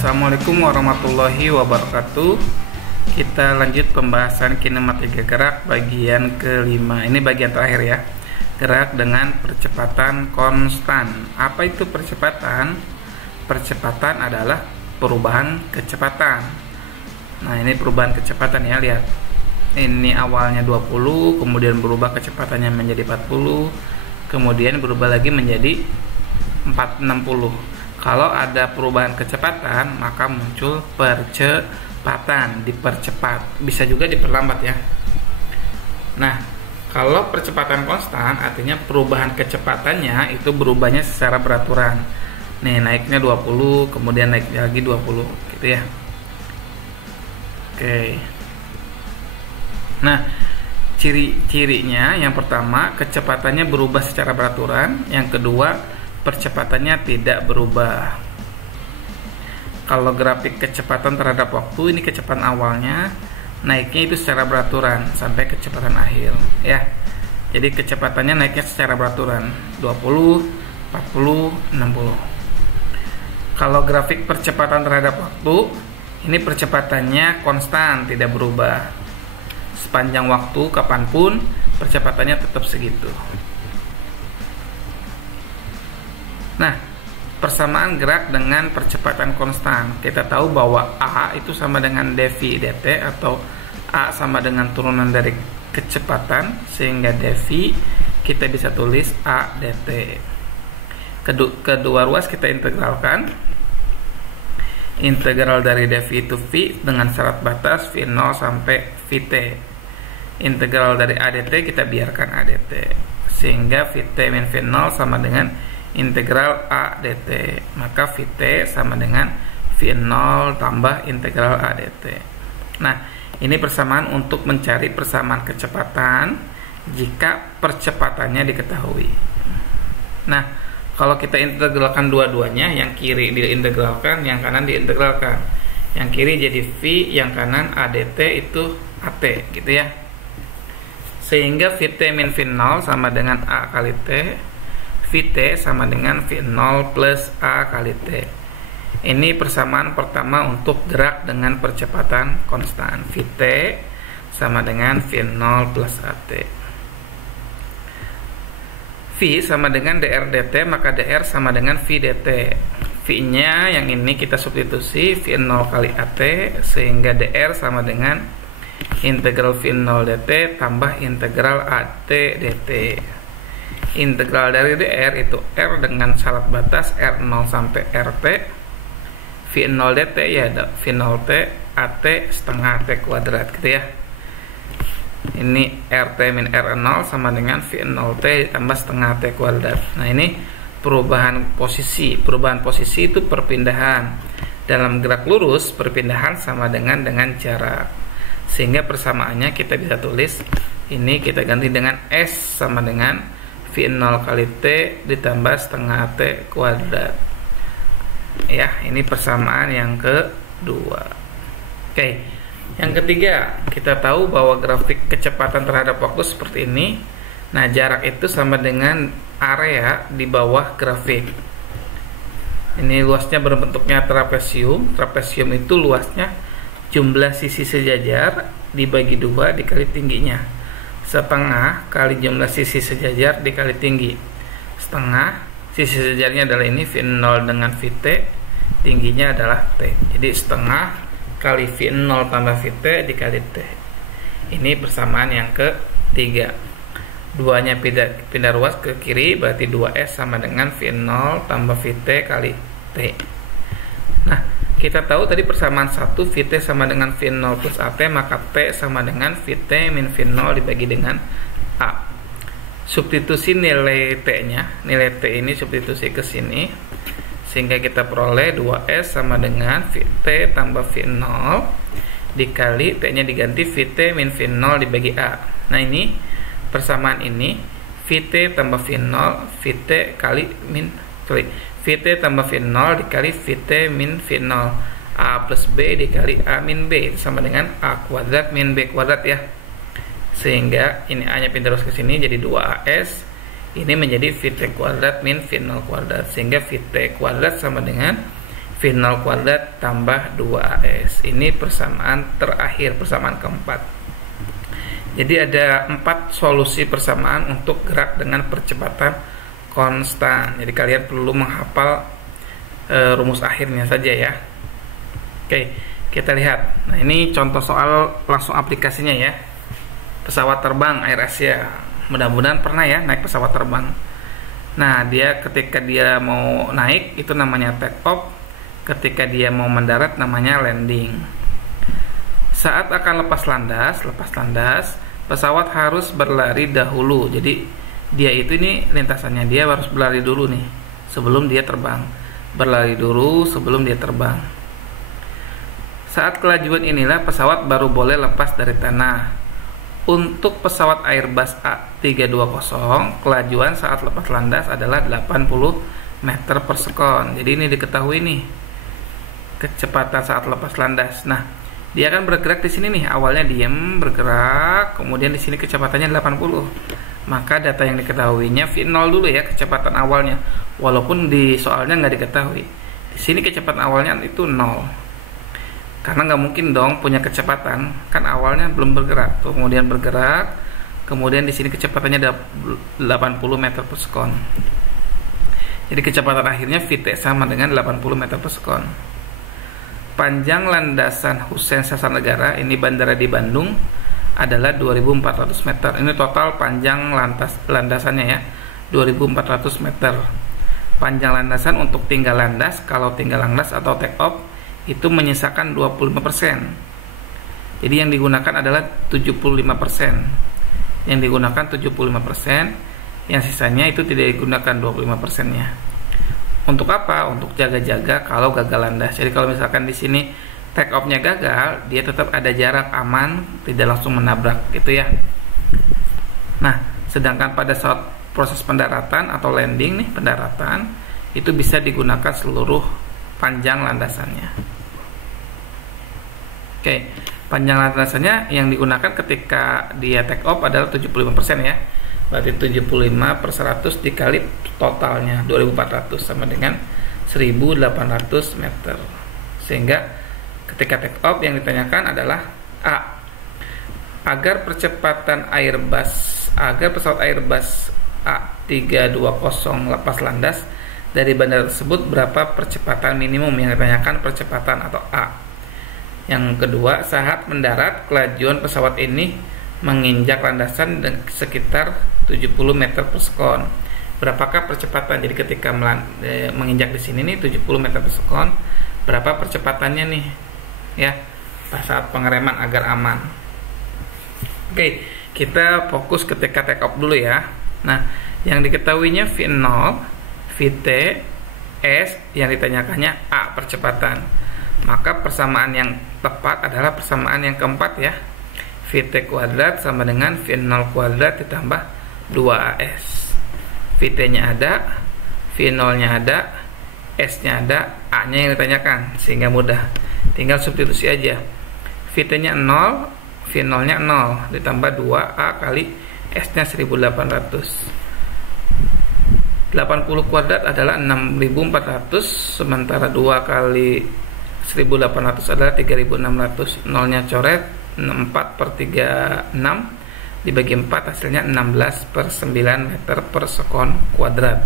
Assalamualaikum warahmatullahi wabarakatuh. Kita lanjut pembahasan kinematika gerak bagian kelima. Ini bagian terakhir ya. Gerak dengan percepatan konstan. Apa itu percepatan? Percepatan adalah perubahan kecepatan. Nah, ini perubahan kecepatan ya, lihat. Ini awalnya 20, kemudian berubah kecepatannya menjadi 40, kemudian berubah lagi menjadi 460. Kalau ada perubahan kecepatan, maka muncul percepatan, dipercepat. Bisa juga diperlambat ya. Nah, kalau percepatan konstan artinya perubahan kecepatannya itu berubahnya secara beraturan. Nih, naiknya 20, kemudian naik lagi 20 gitu ya. Oke. Nah, ciri-cirinya yang pertama, kecepatannya berubah secara beraturan. Yang kedua, percepatannya tidak berubah. Kalau grafik kecepatan terhadap waktu, ini kecepatan awalnya, naiknya itu secara beraturan sampai kecepatan akhir ya. Jadi kecepatannya naiknya secara beraturan 20, 40, 60. Kalau grafik percepatan terhadap waktu, ini percepatannya konstan, tidak berubah. Sepanjang waktu kapanpun percepatannya tetap segitu. Nah, persamaan gerak dengan percepatan konstan. Kita tahu bahwa A itu sama dengan dv dt, atau A sama dengan turunan dari kecepatan, sehingga dv kita bisa tulis A dt. Kedua ruas kita integralkan. Integral dari dv itu v dengan syarat batas v0 sampai vt. Integral dari A dt kita biarkan A dt, sehingga vt min v0 sama dengan integral A dt, maka Vt sama dengan V0 tambah integral A dt. Nah, ini persamaan untuk mencari persamaan kecepatan jika percepatannya diketahui. Nah, kalau kita integralkan dua-duanya, yang kiri diintegralkan, yang kanan diintegralkan. Yang kiri jadi V, yang kanan A dt itu AT gitu ya. Sehingga Vt min V0 sama dengan A kali T, Vt sama dengan V0 plus A kali T. Ini persamaan pertama untuk gerak dengan percepatan konstan. Vt sama dengan V0 plus AT. V sama dengan dr dt, maka dr sama dengan V dt. V nya yang ini kita substitusi V0 kali AT, sehingga dr sama dengan integral V0 dt tambah integral AT dt. Integral dari dr itu r dengan syarat batas r0 sampai rt. V0 dt ya ada V0 t at setengah t kuadrat gitu ya. Ini rt min r0 sama dengan V0 t ditambah setengah t kuadrat. Nah, ini perubahan posisi. Perubahan posisi itu perpindahan. Dalam gerak lurus, perpindahan sama dengan jarak. Sehingga persamaannya kita bisa tulis, ini kita ganti dengan s sama dengan V0 kali T ditambah setengah T kuadrat. Ya, ini persamaan yang kedua. Oke, yang ketiga, kita tahu bahwa grafik kecepatan terhadap waktu seperti ini. Nah, jarak itu sama dengan area di bawah grafik. Ini luasnya berbentuknya trapesium. Trapesium itu luasnya jumlah sisi sejajar dibagi 2 dikali tingginya. Setengah kali jumlah sisi sejajar dikali tinggi. Setengah, sisi sejajarnya adalah ini V0 dengan Vt, tingginya adalah T. Jadi setengah kali V0 tambah Vt dikali T. Ini persamaan yang ketiga. Duanya pindah ruas ke kiri, berarti 2S sama dengan V0 tambah Vt kali T. Nah, kita tahu tadi persamaan 1, Vt sama dengan V0 plus AT, maka T sama dengan Vt min V0 dibagi dengan A. Substitusi nilai T-nya, nilai T ini substitusi ke sini, sehingga kita peroleh 2S sama dengan Vt tambah V0 dikali T-nya diganti Vt min V0 dibagi A. Nah, ini persamaan ini Vt tambah V0, Vt kali min Vt tambah V0 dikali Vt min V0, A plus B dikali A min B sama dengan A kuadrat min B kuadrat ya. Sehingga ini A nya pindah terus ke sini jadi 2AS. Ini menjadi Vt kuadrat min V0 kuadrat, sehingga Vt kuadrat sama dengan V0 kuadrat tambah 2AS. Ini persamaan terakhir, persamaan keempat. Jadi ada 4 solusi persamaan untuk gerak dengan percepatan konstan. Jadi kalian perlu menghafal rumus akhirnya saja ya. Oke, kita lihat. Nah, ini contoh soal langsung aplikasinya ya. Pesawat terbang AirAsia. Mudah-mudahan pernah ya naik pesawat terbang. Nah, ketika dia mau naik itu namanya take off. Ketika dia mau mendarat namanya landing. Saat akan lepas landas, pesawat harus berlari dahulu. Jadi dia itu ini lintasannya, dia harus berlari dulu nih sebelum dia terbang. Berlari dulu sebelum dia terbang. Saat kelajuan inilah pesawat baru boleh lepas dari tanah. Untuk pesawat Airbus A320, kelajuan saat lepas landas adalah 80 meter per sekon. Jadi ini diketahui nih kecepatan saat lepas landas. Nah, dia akan bergerak di sini nih. Awalnya diam, bergerak, kemudian di sini kecepatannya 80. Maka data yang diketahuinya V0 dulu ya, kecepatan awalnya. Walaupun di soalnya nggak diketahui. Di sini kecepatan awalnya itu 0. Karena nggak mungkin dong punya kecepatan, kan awalnya belum bergerak. Kemudian bergerak, kemudian di sini kecepatannya 80 meter per sekon. Jadi kecepatan akhirnya Vt sama dengan 80 meter per sekon. Panjang landasan Hussein Sastra ini bandara di Bandung adalah 2400 meter. Ini total panjang landasannya ya, 2400 meter. Panjang landasan untuk tinggal landas, kalau tinggal landas atau take off itu menyisakan 25%. Jadi yang digunakan adalah 75%. Yang digunakan 75%, yang sisanya itu tidak digunakan 25%-nya. Untuk apa? Untuk jaga-jaga kalau gagal landas. Jadi kalau misalkan di sini take off-nya gagal, dia tetap ada jarak aman, tidak langsung menabrak gitu ya. Nah, sedangkan pada saat proses pendaratan atau landing nih, pendaratan itu bisa digunakan seluruh panjang landasannya. Oke, panjang landasannya yang digunakan ketika dia take off adalah 75% ya. Berarti 75 per 100 dikali totalnya 2400 sama dengan 1800 meter. Sehingga ketika take off yang ditanyakan adalah A. Agar pesawat Airbus A320 lepas landas dari bandara tersebut, berapa percepatan minimum? Yang ditanyakan percepatan atau A. Yang kedua, saat mendarat kelajuan pesawat ini menginjak landasan sekitar 70 meter per sekon. Berapakah percepatan? Jadi ketika menginjak di sini nih 70 meter per sekon, berapa percepatannya nih? Ya, saat pengereman agar aman. Oke, kita fokus ketika take off dulu ya. Nah, yang diketahuinya V0, Vt, S, yang ditanyakannya A percepatan. Maka persamaan yang tepat adalah persamaan yang keempat ya. Vt kuadrat sama dengan V0 kuadrat ditambah 2AS. Vt-nya ada, V0-nya ada, S-nya ada, A-nya yang ditanyakan, sehingga mudah. Tinggal substitusi aja. Vt-nya 0, V0-nya 0, ditambah 2A kali S-nya 1800. 80 kuadrat adalah 6400, sementara 2 kali 1800 adalah 3600. 0-nya coret, 4 per 36 dibagi 4 hasilnya 16 per 9 meter per sekon kuadrat.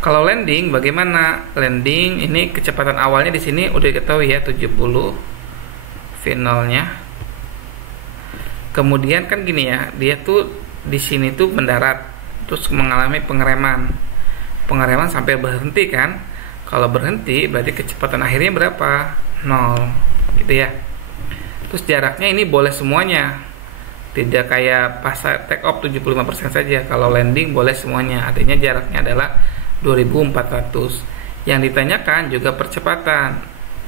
Kalau landing bagaimana? Landing ini kecepatan awalnya di sini udah diketahui ya, 70 V0-nya. Kemudian kan gini ya, dia tuh di sini tuh mendarat terus mengalami pengereman. Pengereman sampai berhenti kan? Kalau berhenti berarti kecepatan akhirnya berapa? 0 gitu ya. Terus jaraknya ini boleh semuanya. Tidak kayak pas take off 75% saja. Kalau landing boleh semuanya. Artinya jaraknya adalah 2400. Yang ditanyakan juga percepatan.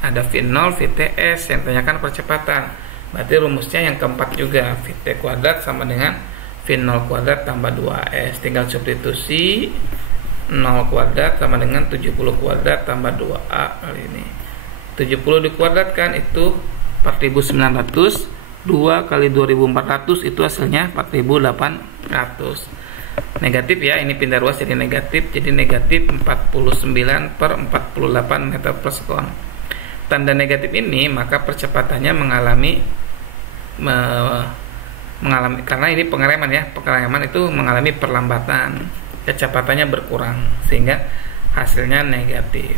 Ada V0, Vts yang ditanyakan percepatan. Berarti rumusnya yang keempat juga. Vt kuadrat sama dengan V0 kuadrat tambah 2s. Tinggal substitusi. 0 kuadrat sama dengan 70 kuadrat tambah 2a kali ini. 70 dikuadratkan itu 4900. 2 kali 2400 itu hasilnya 4800. negatif ya, ini pindah ruas jadi negatif, negatif 49/48 meter per sekon. Tanda negatif ini maka percepatannya mengalami karena ini pengereman ya, pengereman itu mengalami perlambatan, kecepatannya berkurang sehingga hasilnya negatif.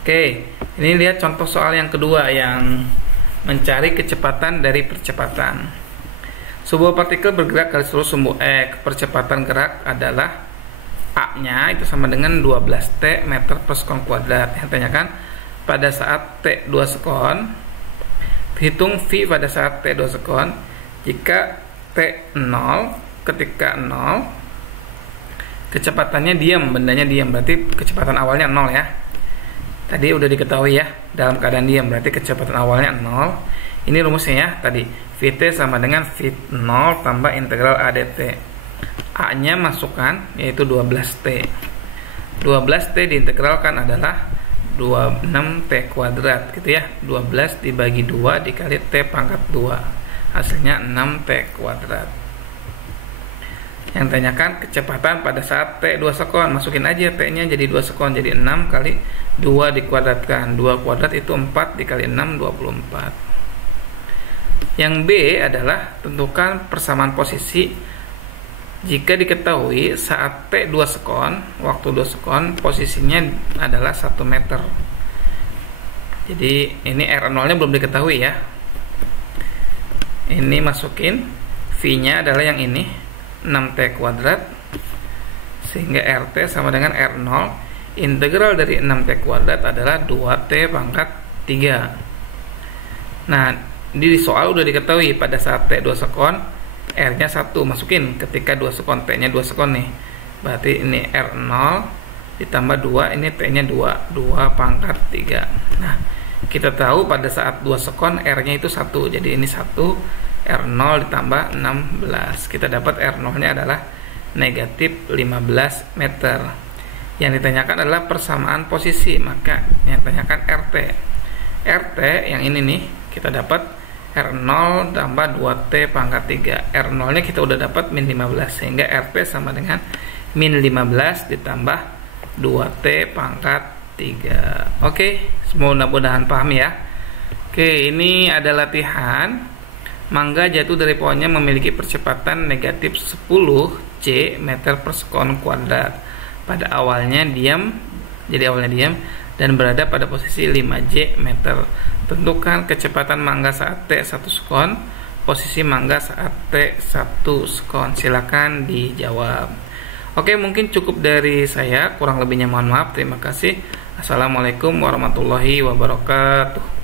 Oke, ini lihat contoh soal yang kedua yang mencari kecepatan dari percepatan. Sebuah partikel bergerak garis lurus sumbu X, percepatan gerak adalah A-nya itu sama dengan 12T meter per sekon kuadrat. Yang ditanyakan pada saat T 2 sekon, hitung V pada saat T 2 sekon. Jika T 0, ketika 0, kecepatannya diam, bendanya diam, berarti kecepatan awalnya 0 ya. Tadi udah diketahui ya, dalam keadaan diam berarti kecepatan awalnya 0. Ini rumusnya ya, tadi Vt sama dengan V0 tambah integral A dt. A-nya masukkan, yaitu 12T. 12T diintegralkan adalah 26T kuadrat gitu ya. 12 dibagi 2 dikali T pangkat 2, hasilnya 6T kuadrat. Yang tanyakan kecepatan pada saat T 2 sekon, masukin aja T nya jadi 2 sekon, jadi 6 kali 2 dikuadratkan, 2 kuadrat itu 4 dikali 6, 24. Yang B adalah tentukan persamaan posisi jika diketahui saat T 2 sekon, waktu 2 sekon, posisinya adalah 1 meter. Jadi ini R0 nya belum diketahui ya. Ini masukin, V nya adalah yang ini 6T kuadrat, sehingga RT sama dengan R0. Integral dari 6T kuadrat adalah 2T pangkat 3. Nah, di soal udah diketahui pada saat T 2 sekon, R nya 1, masukin ketika 2 sekon, T nya 2 sekon nih, berarti ini R0 ditambah 2, ini T nya 2 pangkat 3. Nah, kita tahu pada saat 2 sekon R nya itu 1, jadi ini 1, R0 ditambah 16, kita dapat R0 nya adalah negatif 15 meter. Yang ditanyakan adalah persamaan posisi, maka yang ditanyakan RT. RT yang ini nih, kita dapat R0 tambah 2T pangkat 3. R0 nya kita udah dapat min 15, sehingga RT sama dengan min 15 ditambah 2T pangkat 3. Oke, mudah-mudahan paham ya. Oke, ini ada latihan. Mangga jatuh dari pohonnya memiliki percepatan negatif 10 C meter per sekon kuadrat. Pada awalnya diam, jadi awalnya diam dan berada pada posisi 5J meter. Tentukan kecepatan mangga saat T 1 sekon, posisi mangga saat T 1 sekon. Silakan dijawab. Oke, mungkin cukup dari saya, kurang lebihnya mohon maaf. Terima kasih. Assalamualaikum warahmatullahi wabarakatuh.